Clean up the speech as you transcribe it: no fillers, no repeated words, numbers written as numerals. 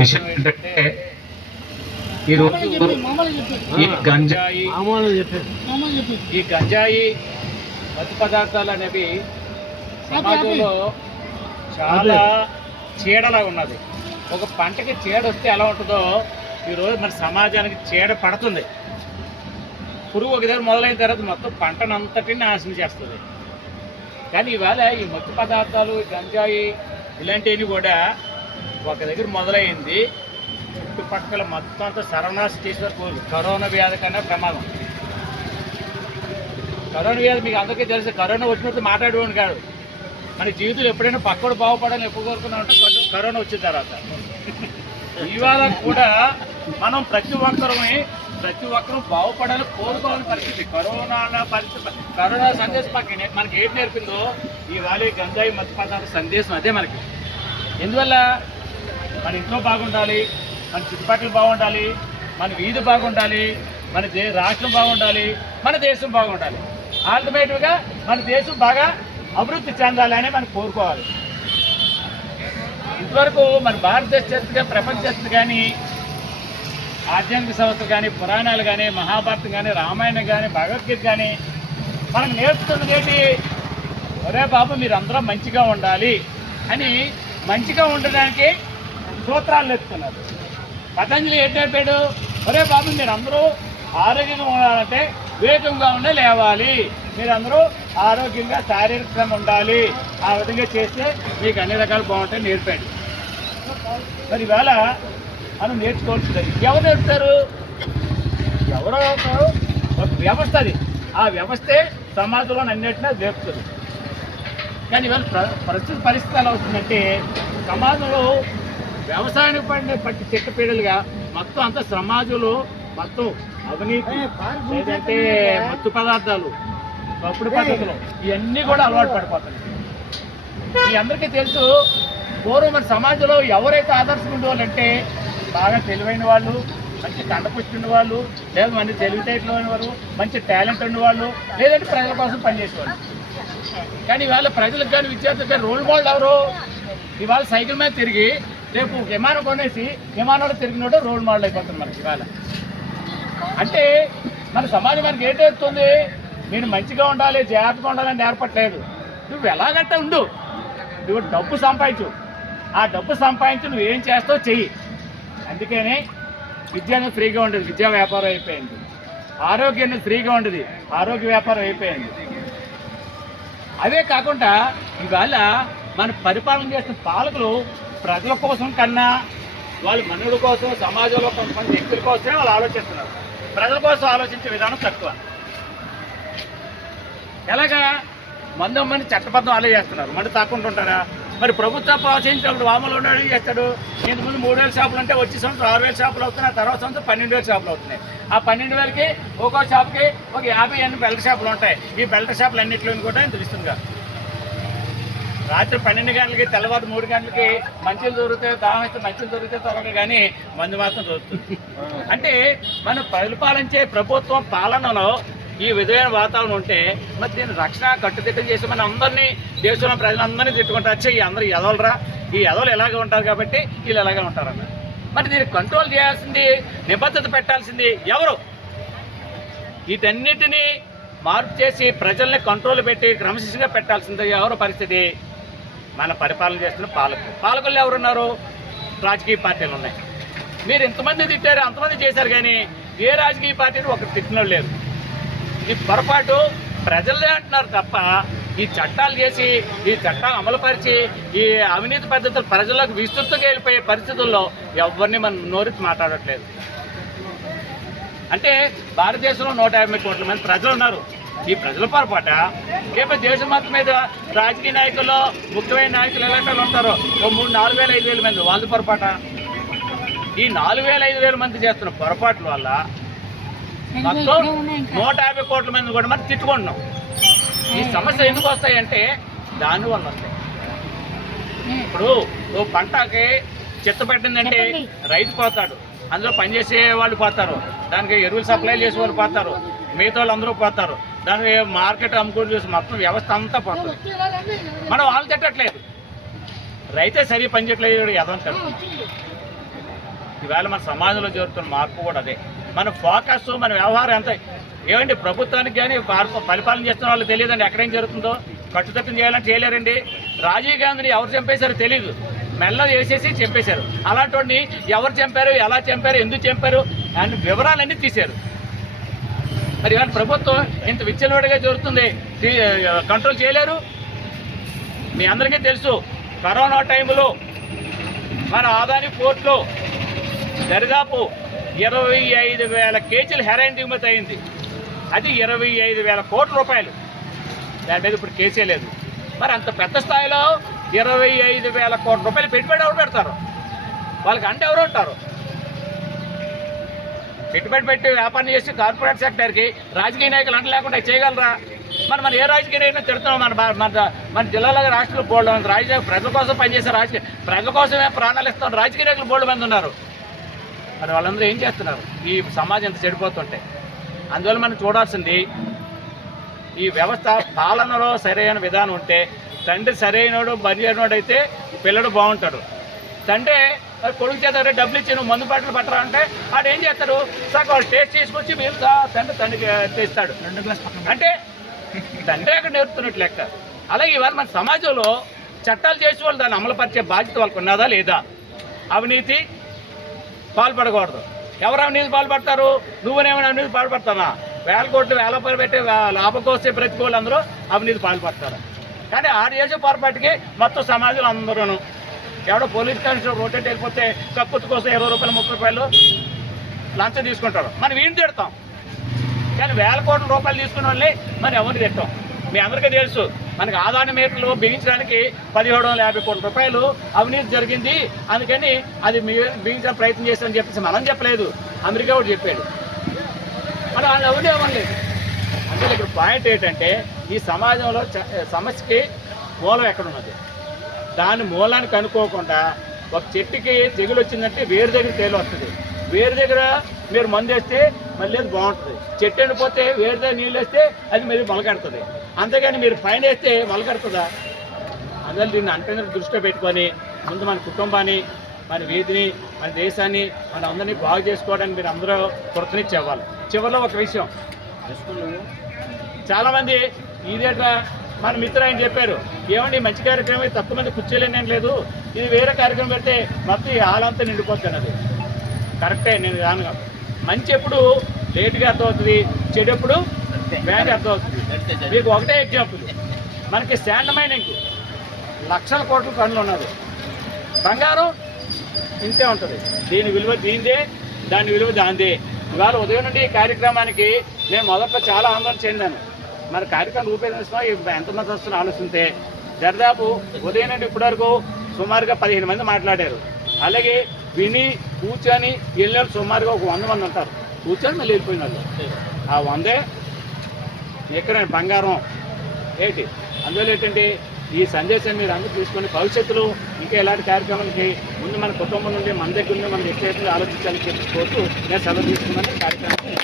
విషయం ఏంటంటే ఈరోజు ఈ గంజాయి మత్తు పదార్థాలు అనేవి సమాజంలో చాలా చీడలా ఉన్నది. ఒక పంటకి చీడ వస్తే ఎలా ఉంటుందో ఈరోజు మన సమాజానికి చీడ పడుతుంది. పురుగు ఒక దగ్గర మొదలైన తర్వాత మొత్తం పంటనంతటిని నాశనం చేస్తుంది. కానీ ఇవాళ ఈ మత్తు పదార్థాలు గంజాయి ఇలాంటివన్నీ కూడా ఒక దగ్గర మొదలైంది, చుట్టుపక్కల మొత్తం అంతా సర్వనాశం చేసేవరకు కరోనా వ్యాధి కన్నా ప్రమాదం. కరోనా వ్యాధి మీకు అందరికీ తెలుసు. కరోనా వచ్చినప్పుడు మాట్లాడేవాడిని కాదు. మన జీవితంలో ఎప్పుడైనా పక్కడు బాగుపడాలని ఎప్పుడు కోరుకున్నా అంటే కరోనా వచ్చిన తర్వాత. ఇవాళ కూడా మనం ప్రతి ఒక్కరూ బాగుపడాలని కోరుకోవాలని పరిస్థితి. కరోనా సందేశం మనకి ఏంటి నేర్పిందో ఇవాళ గంజాయి మత్తు పదార్థాల సందేశం అదే మనకి. ఎందువల్ల మన ఇంట్లో బాగుండాలి, మన చుట్టుపక్కల బాగుండాలి, మన వీధి బాగుండాలి, మన రాష్ట్రం బాగుండాలి, మన దేశం బాగుండాలి. ఆల్టిమేటివ్గా మన దేశం బాగా అభివృద్ధి చెందాలి అని మనం కోరుకోవాలి. ఇంతవరకు మన భారతదేశ చరిత్ర, ప్రపంచ చరిత్ర కానీ, ఆధ్యాత్మిక సంస్థలు కానీ, పురాణాలు కానీ, మహాభారతం కానీ, రామాయణం కానీ, భగవద్గీత కానీ మనకు నేర్పుతున్నది ఏంటి? ఒరే బాబు మీరందరూ మంచిగా ఉండాలి అని, మంచిగా ఉండడానికి సూత్రాలు నేర్పుతున్నారు. పతంజలి ఏం నేర్పాడు? ఒరే బాబు మీరందరూ ఆరోగ్యంగా ఉండాలంటే వేగంగా ఉండే లేవాలి, మీరందరూ ఆరోగ్యంగా శారీరకంగా ఉండాలి, ఆ విధంగా చేస్తే మీకు అన్ని రకాలు బాగుంటాయి నేర్పాడు. మరి ఇవాళ మనం నేర్చుకోవాల్సింది ఎవరు నేర్పుతారు? ఎవరో ఒక వ్యవస్థ, అది ఆ వ్యవస్థే సమాజంలో అన్నింటినీ నేర్పుతుంది. కానీ ఇవాళ ప్రస్తుత పరిస్థితి ఎలా అవుతుందంటే సమాజంలో వ్యవసాయానికి పట్టి చెట్టపీడలుగా మొత్తం అంతా సమాజంలో మొత్తం అవినీతి, లేదంటే మత్తు పదార్థాలు, తప్పుడు పద్ధతులు ఇవన్నీ కూడా అలవాటు పడిపోతున్నాయి. మీ అందరికీ తెలుసు, పూర్వం మన సమాజంలో ఎవరైతే ఆదర్శంగా ఉండేవాళ్ళంటే బాగా తెలివైన వాళ్ళు, మంచి కండపుష్టి ఉన్నవాళ్ళు, లేదా మంచి తెలివితేటలు ఉన్నవారు, మంచి టాలెంట్ ఉన్నవాళ్ళు, లేదంటే ప్రజల కోసం పనిచేసేవాళ్ళు. కానీ ఇవాళ ప్రజలకు కానీ విద్యార్థులకు కానీ రోల్ మోడల్ ఎవరు? ఇవాళ సైకిల్ మీద తిరిగి రేపు విమానం కొనేసి విమానంలో తిరిగినోడు రోల్ మోడల్ అయిపోతుంది మనకి ఇవాళ. అంటే మన సమాజం మనకి ఏం నేర్పుతుంది? నేను మంచిగా ఉండాలి, జాగ్రత్తగా ఉండాలని నేర్పట్లేదు. నువ్వు ఎలాగంటే ఉండు, నువ్వు డబ్బు సంపాదించు, ఆ డబ్బు సంపాదించు నువ్వు ఏం చేస్తావు చెయ్యి. అందుకనే విద్య అనేది ఫ్రీగా ఉండేది, విద్యా వ్యాపారం అయిపోయింది. ఆరోగ్యం అనేది ఫ్రీగా ఉండేది, ఆరోగ్య వ్యాపారం అయిపోయింది. అవే కాకుండా ఇవాళ మన పరిపాలన చేస్తున్న పాలకులు ప్రజల కోసం కన్నా వాళ్ళ మనుగడ కోసం, సమాజంలో కొంతమంది వ్యక్తుల కోసమే వాళ్ళు ఆలోచిస్తున్నారు. ప్రజల కోసం ఆలోచించే విధానం తక్కువ. ఎలాగా? మంది చట్టబద్ధం అలా చేస్తున్నారు, మంది తాకుంటుంటారా? మరి ప్రభుత్వం ప్రోత్సహించినప్పుడు మామూలు ఉన్నాడు ఏం చేస్తాడు? ఇంతకుముందు 3,000 షాపులు అంటే వచ్చే సంవత్సరం 6,000 షాపులు అవుతున్నాయి, తర్వాత సంవత్సరం 12,000 షాపులు అవుతున్నాయి. ఆ 12,000కి ఒక్కో షాప్కి ఒక 50 బెల్ట్ షాపులు ఉంటాయి. ఈ బెల్ట్ షాపులు అన్నింటిలో కూడా ఇంత విస్తుందిగా. రాత్రి 12 గంటలకి, తెల్లవారు 3 గంటలకి మంచులు దొరుకుతాయి, దాహం అయితే మంచులు దొరికితే త్వరగా, కానీ మందు మాత్రం దొరుకుతుంది. అంటే మనం పరిపాలించే ప్రభుత్వం పాలనలో ఈ విధమైన వాతావరణం ఉంటే మరి దీన్ని రక్షణ కట్టుదిట్టం చేసి మన అందరినీ, దేశంలో ప్రజలందరినీ తిట్టుకుంటారు. ఈ అందరూ ఎదవలరా, ఈ ఎదవలు ఎలాగే ఉంటారు కాబట్టి వీళ్ళు ఎలాగే ఉంటారన్న. మరి దీన్ని కంట్రోల్ చేయాల్సింది, నిబద్ధత పెట్టాల్సింది ఎవరు? వీటన్నిటినీ మార్పు చేసి ప్రజల్ని కంట్రోల్ పెట్టి క్రమశిక్షణగా పెట్టాల్సింది ఎవరు? పరిస్థితి మన పరిపాలన చేస్తున్న పాలకులు ఎవరున్నారు? రాజకీయ పార్టీలు ఉన్నాయి. మీరు ఎంతమంది తిట్టారు, అంతమంది చేశారు, కానీ ఏ రాజకీయ పార్టీని ఒకరు తిట్టినోళ్ళు లేరు. ఈ పొరపాటు ప్రజలే అంటున్నారు తప్ప ఈ చట్టాలు చేసి, ఈ చట్టాలు అమలుపరిచి, ఈ అవినీతి పద్ధతులు ప్రజలకు విస్తృతంగా వెళ్ళిపోయే పరిస్థితుల్లో ఎవరిని మనం నోరెత్తి మాట్లాడట్లేదు. అంటే భారతదేశంలో 150 కోట్ల మంది ప్రజలు ఉన్నారు. ఈ ప్రజల పొరపాట కేవలం దేశం మొత్తం మీద రాజకీయ నాయకుల్లో ముఖ్యమైన నాయకులు ఎలాంటి ఉంటారో 4,000, 5,000 మంది వాళ్ళ పొరపాట. ఈ 4,000, 5,000 మంది చేస్తున్న పొరపాట్ల వల్ల మొత్తం 150 కోట్ల మంది కూడా మనం తిట్టుకుంటున్నాం. ఈ సమస్య ఎందుకు వస్తాయంటే దానివల్ల వస్తాయి. ఇప్పుడు ఓ పంటకి చెత్త పెట్టిందంటే రైతు పోతాడు, అందులో పనిచేసే వాళ్ళు పోతారు, దానికి ఎరువులు సప్లై చేసే వాళ్ళు పోతారు, మిగతా వాళ్ళు అందరూ పోతారు, దానికి మార్కెట్ అమ్ముకోవడం చేసి మొత్తం వ్యవస్థ అంతా పోతుంది. మనం వాళ్ళు తిట్టట్లేదు, రైతే సరి పనిచేయట్లేదు ఎదంటారు. ఈవేళ మన సమాజంలో జరుగుతున్న మార్పు కూడా అదే. మన ఫోకస్, మన వ్యవహారం ఎంత ఏమండి, ప్రభుత్వానికి కానీ పరిపాలన చేస్తున్న వాళ్ళు తెలియదండి ఎక్కడేం జరుగుతుందో. కట్టుదిట్టం చేయాలని చేయలేరండి. రాజీవ్ గాంధీని ఎవరు చంపేశారో తెలియదు, మెల్ల వేసేసి చంపేశారు. అలాంటి వాడిని ఎవరు చంపారు, ఎలా చంపారు, ఎందుకు చంపారు అని వివరాలన్నీ తీశారు. మరి ఇవాళ ప్రభుత్వం ఇంత విచ్చలవిడిగా జరుగుతుంది, కంట్రోల్ చేయలేరు. మీ అందరికీ తెలుసు, కరోనా టైంలో మన ఆదాని పోర్టులో దరిదాపు 25,000 కేజీలు హెరాయిన్ దిగుమతి అయింది. అది 25,000 కోట్ల రూపాయలు. దాని మీద ఇప్పుడు కేసే లేదు. మరి అంత పెద్ద స్థాయిలో 25,000 కోట్ల రూపాయలు పెట్టుబడి ఎవరు పెడతారు? వాళ్ళకి అంటే ఎవరు ఉంటారు? పెట్టుబడి పెట్టి వ్యాపారం చేసి కార్పొరేట్ సెక్టర్కి రాజకీయ నాయకులు అంట లేకుండా చేయగలరా? మన ఏ రాజకీయ నాయకులు తిడుతున్నాం? మన జిల్లాలో రాష్ట్రంలో బోర్డు మంది రాజకీయ ప్రజల కోసం పనిచేసే ప్రజల కోసమే ప్రాణాలు ఇస్తాం రాజకీయ నాయకులు బోర్డు మంది ఉన్నారు. మరి వాళ్ళందరూ ఏం చేస్తున్నారు? ఈ సమాజం ఎంత చెడిపోతుంటే. అందువల్ల మనం చూడాల్సింది, ఈ వ్యవస్థ పాలనలో సరైన విధానం ఉంటే, తండ్రి సరైనడు బరియనోడు అయితే పిల్లడు బాగుంటాడు. తండ్రి కొడుకు చేత డబ్బులు ఇచ్చి నువ్వు మందు బాటలు పట్టరా అంటే వాడు ఏం చేస్తాడు? సార్ వాడు టేస్ట్ తీసుకొచ్చి మీరు తండ్రికి తెస్తాడు. అంటే తండ్రి అక్కడ నేర్పుతున్నట్టు లెక్క. అలాగే ఇవాళ మన సమాజంలో చట్టాలు చేసే వాళ్ళు దాన్ని అమలుపరిచే బాధ్యత వాళ్ళకు ఉన్నదా లేదా? అవినీతి పాల్పడకూడదు. ఎవరు అవినీతి పాల్పడతారు? నువ్వునేమైనా అవినీతి పాల్పడతానా? 1,000 కోట్లు 1,000 రూపాయలు పెట్టి లాభం కోసే బ్రతికోళ్ళు అందరూ అవినీతి పాల్పడతారు. కానీ ఆ చేసే పొరపాటుకి మొత్తం సమాజంలో అందరూ ఎవడో పోలీస్ కానిస్టేబుల్ రోటెట్ వెళ్ళిపోతే కక్కుర్తి కోసం 20 రూపాయలు 30 రూపాయలు లంచం తీసుకుంటారు. మనం వీడిని తిడతాం. కానీ 1,000 కోట్ల రూపాయలు తీసుకున్న వాళ్ళని మనం ఎవరిని తిట్టాం? మీ అందరికీ తెలుసు, మనకి ఆదాయ మీటర్లు బిగించడానికి 1,750 కోట్ల రూపాయలు అవినీతి జరిగింది, అందుకని అది బిగించడానికి ప్రయత్నం చేస్తామని చెప్పేసి మనం చెప్పలేదు, అమెరికా కూడా చెప్పాడు. మనం వాళ్ళు ఎవరు ఇవ్వలేదు. అంటే ఇక్కడ పాయింట్ ఏంటంటే, ఈ సమాజంలో సమస్యకి మూలం ఎక్కడున్నది? దాని మూలాన్ని కనుక్కోకుండా ఒక చెట్టుకి తెగులు వచ్చిందంటే వేరు దగ్గర తేలి వస్తుంది. వేరు దగ్గర మీరు మందు వేస్తే మళ్ళీ అది బాగుంటుంది. చెట్టు ఎండిపోతే వేరు దగ్గర నీళ్ళు వేస్తే అది మళ్ళీ మొలకెడుతుంది. అంతేగాని మీరు పైన వేస్తే మొలకెడుతుందా? అందువల్ల దీన్ని అంటేనే దృష్టిలో పెట్టుకొని ముందు మన కుటుంబాన్ని, మన వీధిని, మన దేశాన్ని, మన అందరినీ బాగు చేసుకోవడానికి మీరు అందరూ కృతనిచ్చి ఇవ్వాలి. చివరిలో ఒక విషయం, చాలామంది ఇదేట్లా మన మిత్రులు ఆయన చెప్పారు, ఏమండి మంచి కార్యక్రమం తక్కువ మంది కూర్చోలేని లేదు, ఇది వేరే కార్యక్రమం పెడితే మొత్తం ఈ హాలంతా నిండిపోతుంది. అది కరెక్టే, నేను రాను. మంచి ఎప్పుడు లేటుగా అర్థమవుతుంది, చెడు ఎప్పుడు వేగంగా అర్థమవుతుంది. మీకు ఒకటే ఎగ్జాంపుల్, మనకి శాండ్ మైనింగ్ లక్షల కోట్ల పనులు ఉన్నది, బంగారం ఇంతే ఉంటుంది. దీని విలువ దీనిదే, దాని విలువ దానిదే. ఇవాళ ఉదయం నుండి ఈ కార్యక్రమానికి నేను మొదట్లో చాలా ఆందోళన చెందాను. మన కార్యక్రమం రూపొందిస్తున్నాం ఎంతమంది వస్తున్నా ఆలోచిస్తే దాదాపు ఉదయం నుండి ఇప్పటివరకు సుమారుగా 15 మంది మాట్లాడారు. అలాగే విని కూర్చొని వెళ్ళిన సుమారుగా ఒక 100 మంది ఉంటారు. కూర్చొని మళ్ళీ వెళ్ళిపోయిన వాళ్ళు ఆ 100 ఎక్కడ బంగారం ఏంటి. అందువల్ల ఏంటంటే ఈ సందేశం మీరు అందరూ తీసుకొని భవిష్యత్తులో ఇంకా ఇలాంటి కార్యక్రమాలకి ముందు మన కుటుంబం నుండి మన దగ్గర నుండి మనం ఎస్టేట్లు ఆలోచించాలని చెప్పుకోవచ్చు. నేను సెలవు తీసుకున్నాను కార్యక్రమాన్ని.